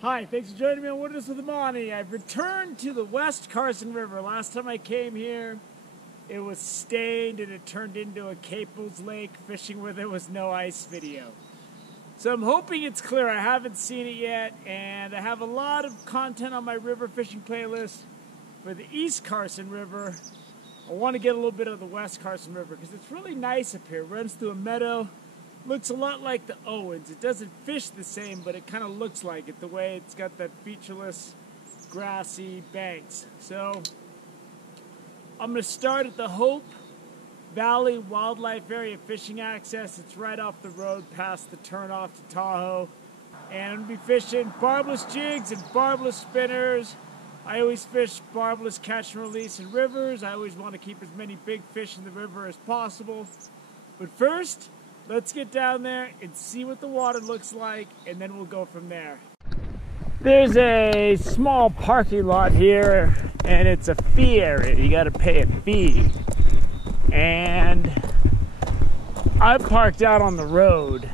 Hi, thanks for joining me on Wilderness with Amani. I've returned to the West Carson River. Last time I came here, it was stained and it turned into a Caples Lake fishing where there was no ice video. So I'm hoping it's clear. I haven't seen it yet, and I have a lot of content on my river fishing playlist for the East Carson River. I want to get a little bit of the West Carson River because it's really nice up here. It runs through a meadow. Looks a lot like the Owens. It doesn't fish the same, but it kind of looks like it, the way it's got that featureless, grassy banks. So I'm going to start at the Hope Valley Wildlife Area Fishing Access. It's right off the road past the turnoff to Tahoe. And I'm going to be fishing barbless jigs and barbless spinners. I always fish barbless catch and release in rivers. I always want to keep as many big fish in the river as possible. But first, let's get down there and see what the water looks like, and then we'll go from there. There's a small parking lot here, and it's a fee area. You gotta pay a fee. And I parked out on the road,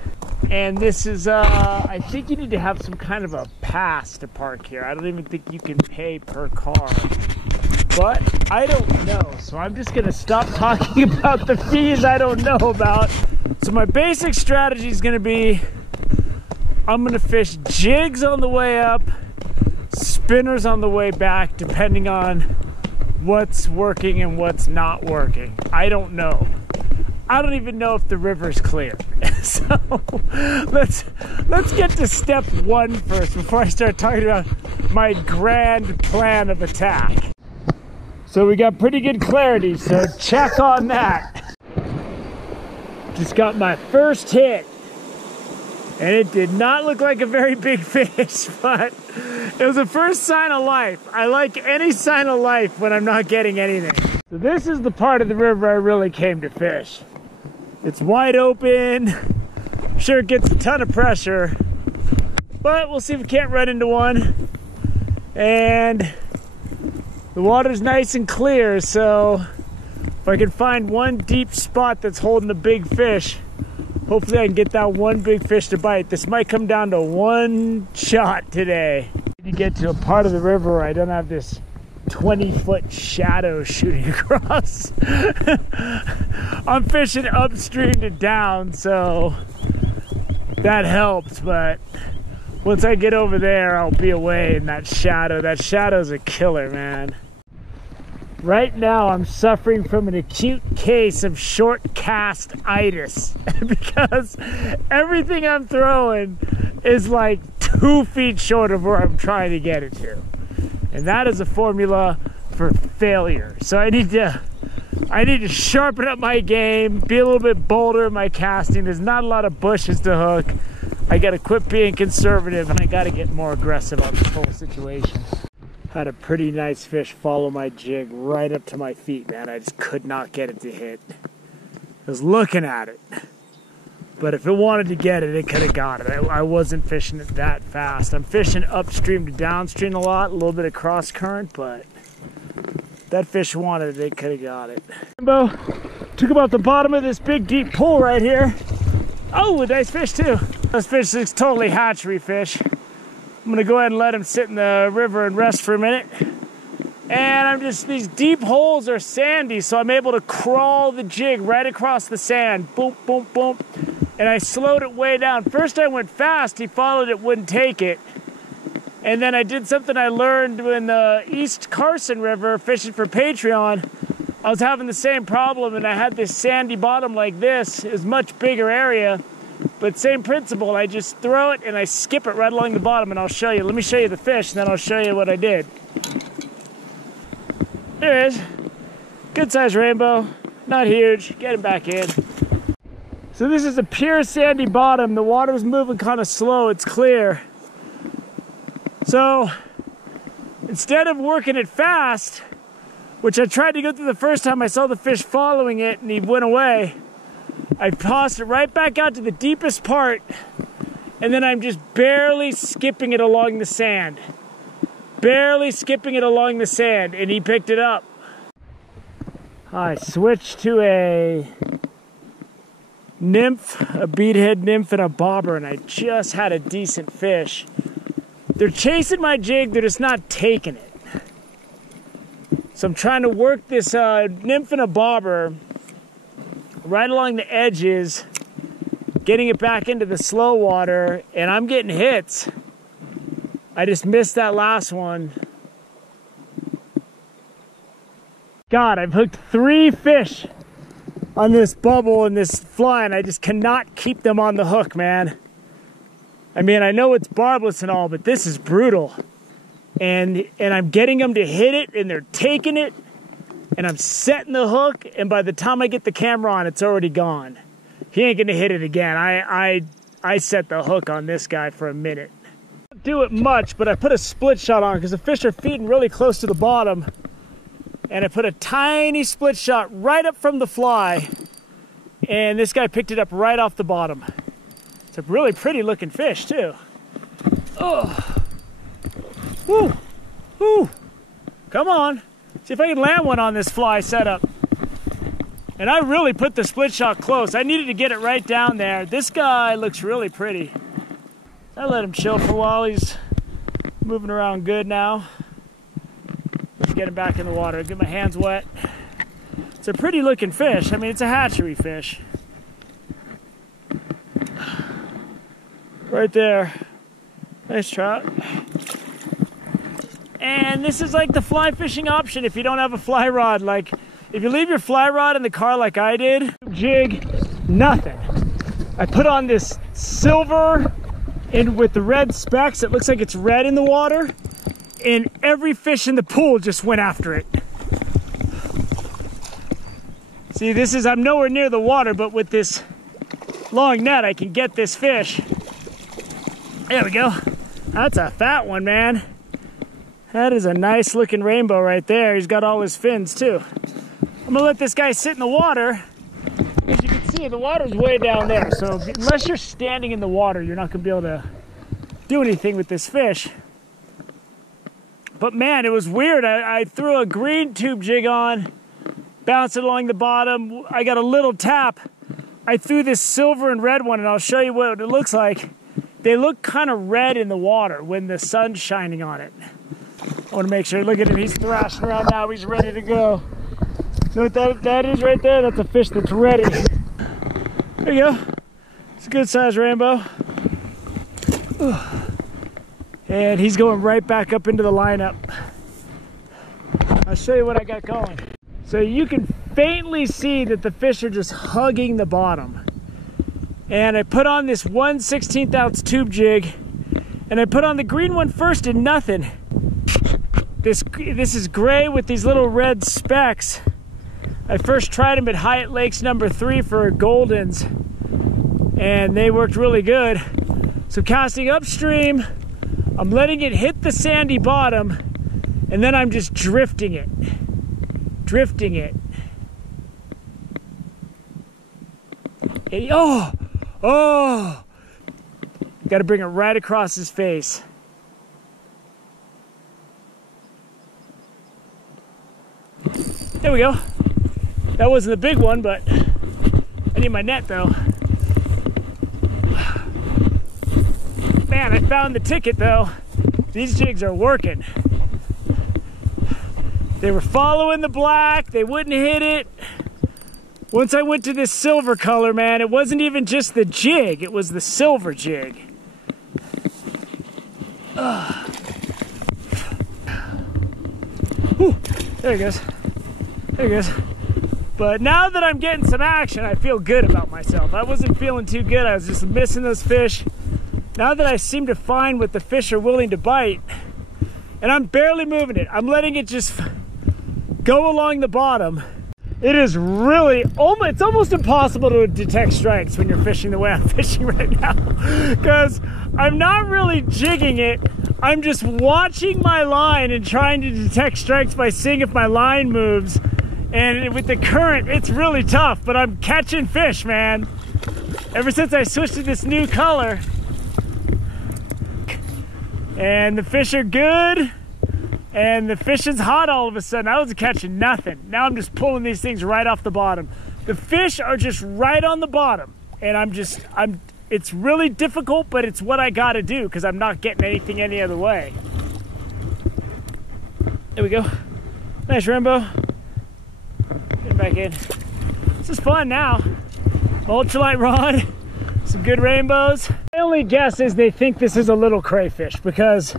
and this is, I think you need to have some kind of a pass to park here. I don't even think you can pay per car. But I don't know, so I'm just gonna stop talking about the fees I don't know about. So my basic strategy is gonna be, I'm gonna fish jigs on the way up, spinners on the way back, depending on what's working and what's not working. I don't know. I don't even know if the river's clear. So let's get to step one first before I start talking about my grand plan of attack. So we got pretty good clarity, so check on that. Just got my first hit, and it did not look like a very big fish, but it was the first sign of life. I like any sign of life when I'm not getting anything. So this is the part of the river I really came to fish. It's wide open. Sure, it gets a ton of pressure, but we'll see if we can't run into one. And the water's nice and clear, so if I can find one deep spot that's holding a big fish, hopefully I can get that one big fish to bite. This might come down to one shot today. You get to a part of the river where I don't have this 20-foot shadow shooting across. I'm fishing upstream to down, so that helps, but once I get over there, I'll be away in that shadow. That shadow's a killer, man. Right now, I'm suffering from an acute case of short cast-itis because everything I'm throwing is like 2 feet short of where I'm trying to get it to. And that is a formula for failure. So I need to sharpen up my game, be a little bit bolder in my casting. There's not a lot of bushes to hook. I gotta quit being conservative, and I gotta get more aggressive on this whole situation. Had a pretty nice fish follow my jig right up to my feet, man. I just could not get it to hit. I was looking at it, but if it wanted to get it, it could have got it. I wasn't fishing it that fast. I'm fishing upstream to downstream a lot, a little bit of cross current, but if that fish wanted it, it could have got it. Rainbow took about the bottom of this big deep pool right here. Oh, a nice fish too. This fish is totally hatchery fish. I'm gonna go ahead and let him sit in the river and rest for a minute. And these deep holes are sandy, so I'm able to crawl the jig right across the sand. Boom, boom, boom. And I slowed it way down. First I went fast, he followed it, wouldn't take it. And then I did something I learned in the East Carson River fishing for Patreon. I was having the same problem, and I had this sandy bottom like this. It was a much bigger area. But same principle, I just throw it and I skip it right along the bottom, and I'll show you. Let me show you the fish, and then I'll show you what I did. There it is. Good size rainbow. Not huge. Get him back in. So this is a pure sandy bottom. The water's moving kind of slow. It's clear. So instead of working it fast, which I tried to go through the first time, I saw the fish following it and he went away. I tossed it right back out to the deepest part, and then I'm just barely skipping it along the sand. Barely skipping it along the sand, and he picked it up. I switched to a nymph, a beadhead nymph and a bobber, and I just had a decent fish. They're chasing my jig, they're just not taking it. So I'm trying to work this nymph and a bobber right along the edges, getting it back into the slow water, and I'm getting hits. I just missed that last one. God, I've hooked 3 fish on this bubble and this fly, and I just cannot keep them on the hook, man. I mean, I know it's barbless and all, but this is brutal. And I'm getting them to hit it, and they're taking it, and I'm setting the hook, and by the time I get the camera on, it's already gone. He ain't gonna hit it again. I set the hook on this guy for a minute. I don't do it much, but I put a split shot on because the fish are feeding really close to the bottom. And I put a tiny split shot right up from the fly, and this guy picked it up right off the bottom. It's a really pretty looking fish too. Oh, woo, woo, come on. See if I can land one on this fly setup. And I really put the split shot close. I needed to get it right down there. This guy looks really pretty. I let him chill for a while. He's moving around good now. Let's get him back in the water. Get my hands wet. It's a pretty looking fish. I mean, it's a hatchery fish. Right there. Nice trout. And this is like the fly fishing option if you don't have a fly rod. Like, if you leave your fly rod in the car like I did, jig, nothing. I put on this silver and with the red specks, it looks like it's red in the water, and every fish in the pool just went after it. See, this is, I'm nowhere near the water, but with this long net, I can get this fish. There we go. That's a fat one, man. That is a nice looking rainbow right there. He's got all his fins too. I'm gonna let this guy sit in the water. As you can see, the water's way down there. So unless you're standing in the water, you're not gonna be able to do anything with this fish. But man, it was weird. I threw a green tube jig on, bounced it along the bottom. I got a little tap. I threw this silver and red one, and I'll show you what it looks like. They look kind of red in the water when the sun's shining on it. I want to make sure. Look at him. He's thrashing around now. He's ready to go. You know what that is right there? That's a fish that's ready. There you go. It's a good sized rainbow. And he's going right back up into the lineup. I'll show you what I got going. So you can faintly see that the fish are just hugging the bottom. And I put on this 1/16 ounce tube jig, and I put on the green one first and nothing. This is gray with these little red specks. I first tried them at Hyatt Lakes number 3 for Goldens, and they worked really good. So casting upstream, I'm letting it hit the sandy bottom, and then I'm just drifting it. Drifting it. And, oh! Got to bring it right across his face. There we go. That wasn't a big one, but I need my net though. Man, I found the ticket though. These jigs are working. They were following the black, they wouldn't hit it. Once I went to this silver color, man, it wasn't even just the jig, it was the silver jig. Whew, there he goes. There he goes. But now that I'm getting some action, I feel good about myself. I wasn't feeling too good. I was just missing those fish. Now that I seem to find what the fish are willing to bite, and I'm barely moving it, I'm letting it just go along the bottom. It is really, it's almost impossible to detect strikes when you're fishing the way I'm fishing right now. Because I'm not really jigging it. I'm just watching my line and trying to detect strikes by seeing if my line moves. And with the current, it's really tough, but I'm catching fish, man. Ever since I switched to this new color. And the fish are good. And the fishing's hot all of a sudden. I was catching nothing. Now I'm just pulling these things right off the bottom. The fish are just right on the bottom. And It's really difficult, but it's what I gotta do because I'm not getting anything any other way. There we go. Nice rainbow. Get back in. This is fun now. Ultralight rod, some good rainbows. My only guess is they think this is a little crayfish because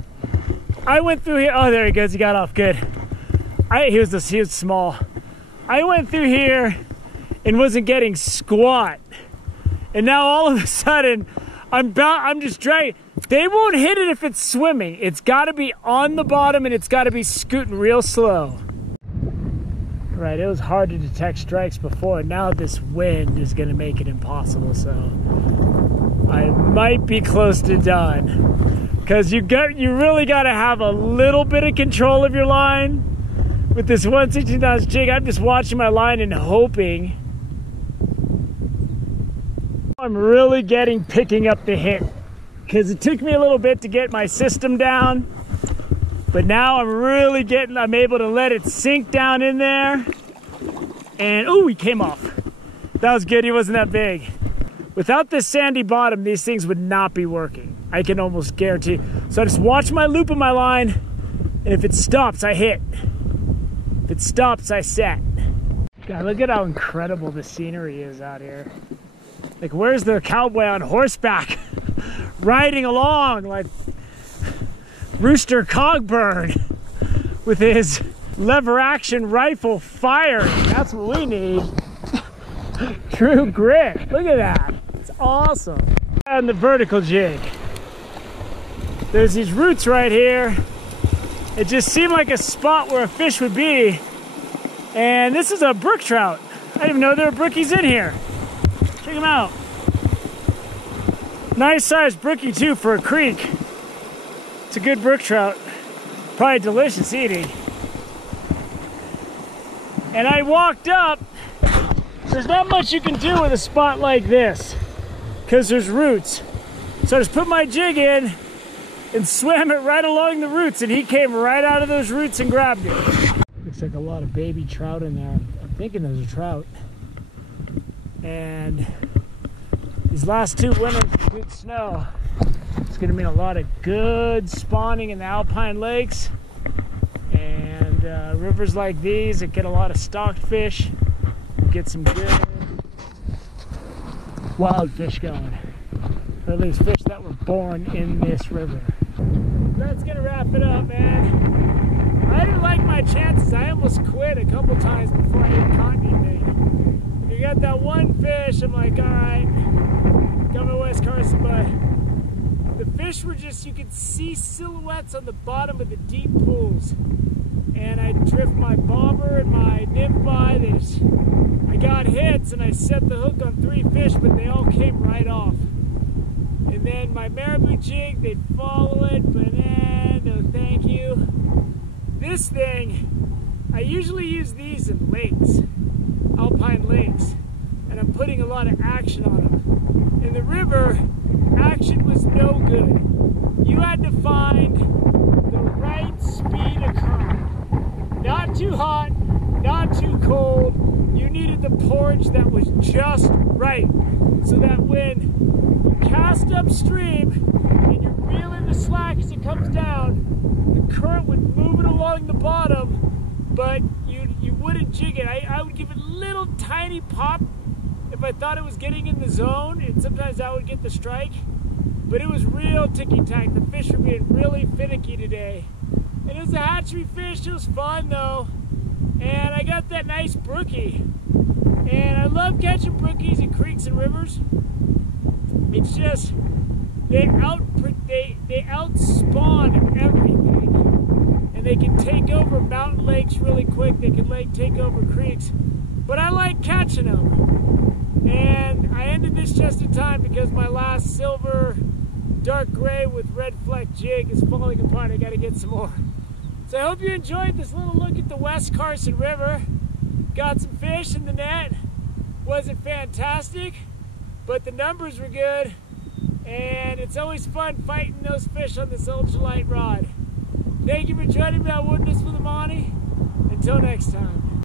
I went through here. Oh, there he goes. He got off good. He was small. I went through here and wasn't getting squat. And now all of a sudden, I'm just dragging. They won't hit it if it's swimming. It's gotta be on the bottom and it's gotta be scooting real slow. Right, it was hard to detect strikes before. Now this wind is gonna make it impossible, so I might be close to done. Because you really gotta have a little bit of control of your line. With this 116 ounce jig, I'm just watching my line and hoping. I'm really picking up the hit. Because it took me a little bit to get my system down. But now I'm able to let it sink down in there. And, ooh, he came off. That was good, he wasn't that big. Without this sandy bottom, these things would not be working. I can almost guarantee. So I just watch my loop of my line, and if it stops, I hit. If it stops, I set. God, look at how incredible the scenery is out here. Like, where's the cowboy on horseback? Riding along like Rooster Cogburn with his lever action rifle firing. That's what we need. True grit. Look at that. It's awesome. And the vertical jig. There's these roots right here. It just seemed like a spot where a fish would be. And this is a brook trout. I didn't even know there were brookies in here. Check them out. Nice sized brookie too for a creek. It's a good brook trout. Probably delicious eating. And I walked up. There's not much you can do with a spot like this because there's roots. So I just put my jig in and swam it right along the roots, and he came right out of those roots and grabbed it. Looks like a lot of baby trout in there. I'm thinking those are trout. And these last 2 winters of good snow, it's gonna mean a lot of good spawning in the alpine lakes. And rivers like these that get a lot of stocked fish, get some good wild fish going. Or at least fish that were born in this river. That's gonna wrap it up, man. I didn't like my chances. I almost quit a couple times before I even caught anything. You got that one fish, I'm like, all right, got my West Carson, but the fish were just, you could see silhouettes on the bottom of the deep pools. And I drift my bobber and my nymph by. I got hits and I set the hook on 3 fish, but they all came right off. And then my marabou jig, they'd follow it, but no thank you. This thing, I usually use these in lakes, alpine lakes, and I'm putting a lot of action on them. In the river, action was no good. You had to find the right speed of current. Not too hot, not too cold. You needed the porridge that was just right, so that when you cast upstream and you're reeling the slack as it comes down, the current would move it along the bottom, but you wouldn't jig it. I would give it a little tiny pop if I thought it was getting in the zone, and sometimes I would get the strike, but it was real ticky-tack. The fish were being really finicky today. And it was a hatchery fish. It was fun though. And I got that nice brookie. And I love catching brookies in creeks and rivers. It's just, they outspawn everything. And they can take over mountain lakes really quick. They can take over creeks. But I like catching them. And I ended this just in time because my last silver dark gray with red fleck jig is falling apart. I gotta get some more. So I hope you enjoyed this little look at the West Carson River. Got some fish in the net. Wasn't fantastic, but the numbers were good. And it's always fun fighting those fish on this ultralight rod. Thank you for joining me on Witness with Amani. Until next time.